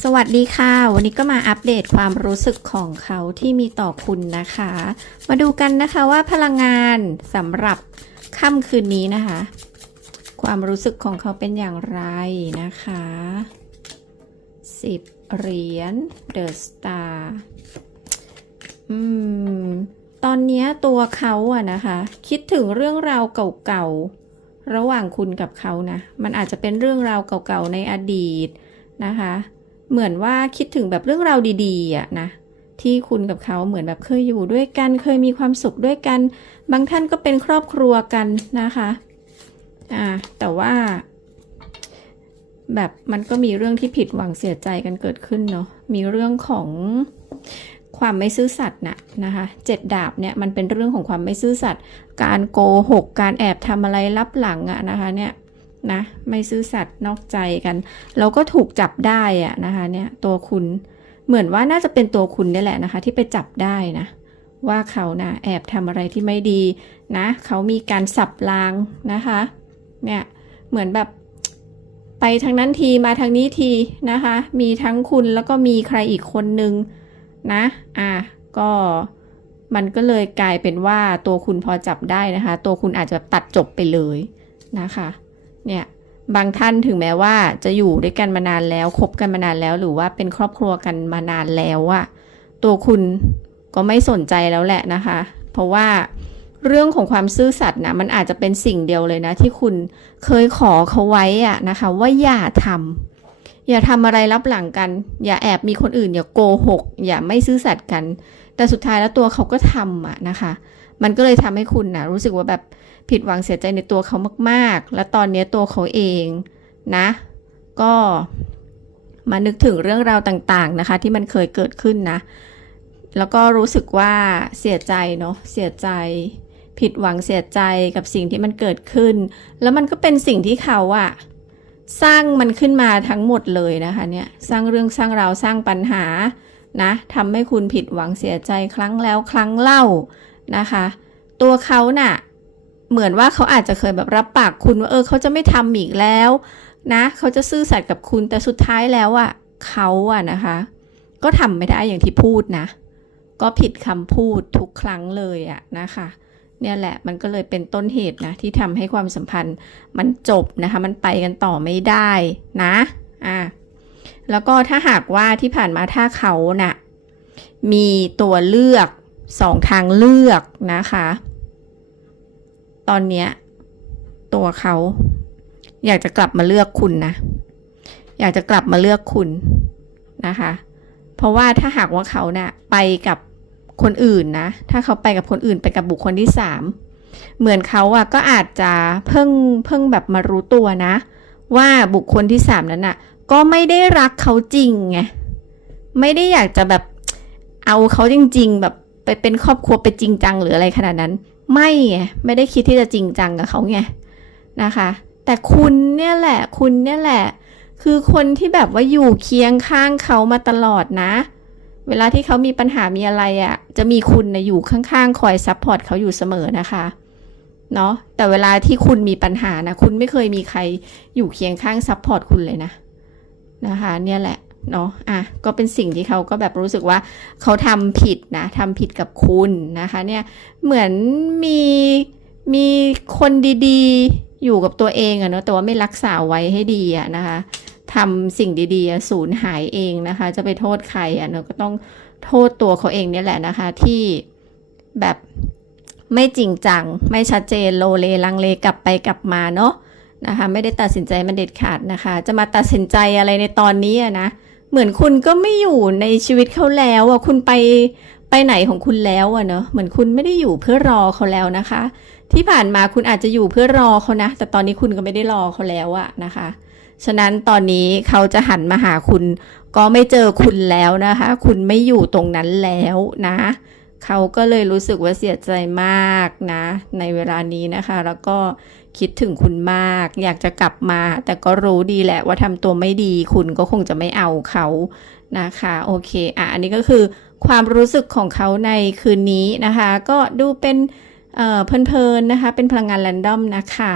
สวัสดีค่ะ วันนี้ก็มาอัปเดตความรู้สึกของเขาที่มีต่อคุณนะคะ มาดูกันนะคะว่าพลังงานสำหรับค่ำคืนนี้นะคะ ความรู้สึกของเขาเป็นอย่างไรนะคะสิบเหรียญเดอะสตาร์อืม ตอนนี้ตัวเขาอะนะคะ คิดถึงเรื่องราวเก่าๆ ระหว่างคุณกับเขานะ มันอาจจะเป็นเรื่องราวเก่าๆ ในอดีตนะคะ เหมือนว่าคิดถึงแบบเรื่องราวดีๆอะนะที่คุณกับเขาเหมือนแบบเคยอยู่ด้วยกัน เคยมีความสุขด้วยกัน บางท่านก็เป็นครอบครัวกันนะคะอ่าแต่ว่า แบบมันก็มีเรื่องที่ผิดหวังเสียใจกันเกิดขึ้นเนาะมีเรื่องของความไม่ซื่อสัตย์นะนะคะเจ็ดดาบเนี่ยมันเป็นเรื่องของความไม่ซื่อสัตย์การโกหก การแอบทำอะไรลับหลังอะนะคะเนี่ย นะ ไม่ซื่อสัตย์นอกใจกัน แล้วก็ถูกจับได้อะนะคะเนี่ยตัวคุณเหมือนว่าน่าจะเป็นตัวคุณนี่แหละนะคะ ที่ไปจับได้นะ ว่าเขานะ่ะแอบทำอะไรที่ไม่ดีนะ เขามีการสับรางนะคะ เนี่ยเหมือนแบบไปทางนั้นทีมาทางนี้ทีนะคะ มีทั้งคุณแล้วก็มีใครอีกคนนึงนะ อะก็มันก็เลยกลายเป็นว่าตัวคุณพอจับได้นะคะ ตัวคุณอาจจะตัดจบไปเลยนะคะ เนี่ยบางท่านถึงแม้ว่าจะอยู่ด้วยกันมานานแล้วคบกันมานานแล้ว หรือว่าเป็นครอบครัวกันมานานแล้วอะตัวคุณก็ไม่สนใจแล้วแหละนะคะ เพราะว่าเรื่องของความซื่อสัตย์นะมันอาจจะเป็นสิ่งเดียวเลยนะ ที่คุณเคยขอเขาไว้อะนะคะ ว่าอย่าทำอย่าทำอะไรรับหลังกัน อย่าแอบมีคนอื่น อย่าโกหก อย่าไม่ซื่อสัตย์กัน แต่สุดท้ายแล้วตัวเขาก็ทำอะนะคะ มันก็เลยทำให้คุณนะรู้สึกว่าแบบผิดหวังเสียใจในตัวเขามาก ๆ และตอนนี้ตัวเขาเองนะ ก็มานึกถึงเรื่องราวต่าง ๆนะคะ ที่มันเคยเกิดขึ้นนะ แล้วก็รู้สึกว่าเสียใจเนาะเสียใจ ผิดหวังเสียใจกับสิ่งที่มันเกิดขึ้น แล้วมันก็เป็นสิ่งที่เขาอะสร้างมันขึ้นมาทั้งหมดเลยนะคะเนี่ยสร้างเรื่องสร้างราวสร้างปัญหา นะทำให้คุณผิดหวังเสียใจครั้งแล้วครั้งเล่านะคะ ตัวเขาน่ะเหมือนว่าเขาอาจจะเคยแบบรับปากคุณว่าเออเขาจะไม่ทำอีกแล้วนะเขาจะซื่อสัตย์กับคุณแต่สุดท้ายแล้วอะ่ะเขาอะนะคะ ก็ทำไม่ได้อย่างที่พูดนะ ก็ผิดคำพูดทุกครั้งเลยอะนะคะเนี่ยแหละมันก็เลยเป็นต้นเหตุนะ ที่ทำให้ความสัมพันธ์มันจบนะคะ มันไปกันต่อไม่ได้นะ อะ แล้วก็ถ้าหากว่าที่ผ่านมาถ้าเขานะ่ะมีตัวเลือกสองทางเลือกนะคะ ตอนเนี้ยตัวเขาอยากจะกลับมาเลือกคุณนะ อยากจะกลับมาเลือกคุณนะคะ เพราะว่าถ้าหากว่าเขาเนะ่ยไปกับคนอื่นนะ ถ้าเขาไปกับคนอื่นไปกับบุคคลที่สามเหมือนเขาอะก็อาจจะเพิ่งเพิ่งแบบมารู้ตัวนะ ว่าบุคคลที่สามนั้นอะ ก็ไม่ได้รักเขาจริงไงไม่ได้อยากจะแบบเอาเขาจริง ๆ แบบไปเป็นครอบครัวไปจริงจังหรืออะไรขนาดนั้น ไม่ไงไม่ได้คิดที่จะจริงจังกับเขาไงนะคะ แต่คุณเนี่ยแหละ คุณเนี่ยแหละ คือคนที่แบบว่าอยู่เคียงข้างเขามาตลอดนะ เวลาที่เขามีปัญหามีอะไรอะ่ะ จะมีคุณนะอยู่ข้างๆคอยซัพพอร์ตเขาอยู่เสมอนะคะเนาะแต่เวลาที่คุณมีปัญหานะ คุณไม่เคยมีใครอยู่เคียงข้างซัพพอร์ตคุณเลยนะ นะคะ เนี่ยแหละเนาะอะก็เป็นสิ่งที่เขาก็แบบรู้สึกว่าเขาทำผิดนะทำผิดกับคุณนะคะ เนี่ยเหมือนมีมีคนดีๆ อยู่กับตัวเองอะเนาะแต่ว่าไม่รักษาไว้ให้ดีอะนะคะทำสิ่งดีๆสูญหายเองนะคะ จะไปโทษใครอะเนาะก็ต้องโทษตัวเขาเองเนี่ยแหละนะคะ ที่แบบไม่จริงจัง ไม่ชัดเจนโลเลลังเลกลับไปกลับมาเนาะ นะคะไม่ได้ตัดสินใจมันเด็ดขาดนะคะ จะมาตัดสินใจอะไรในตอนนี้อะนะเหมือนคุณก็ไม่อยู่ในชีวิตเขาแล้วอะคุณไปไปไหนของคุณแล้วอะเนาะเหมือนคุณไม่ได้อยู่เพื่อรอเขาแล้วนะคะ ที่ผ่านมาคุณอาจจะอยู่เพื่อรอเขานะ แต่ตอนนี้คุณก็ไม่ได้รอเขาแล้วอะนะคะ ฉะนั้นตอนนี้เขาจะหันมาหาคุณ ก็ไม่เจอคุณแล้วนะคะ คุณไม่อยู่ตรงนั้นแล้วนะ เขาก็เลยรู้สึกว่าเสียใจมากนะ ในเวลานี้นะคะ แล้วก็คิดถึงคุณมาก อยากจะกลับมา แต่ก็รู้ดีแหละว่าทำตัวไม่ดี คุณก็คงจะไม่เอาเขานะคะ โอเค อะ อันนี้ก็คือความรู้สึกของเขาในคืนนี้นะคะ ก็ดูเป็นเออเพลินๆนะคะ เป็นพลังงานแรนดอมนะคะ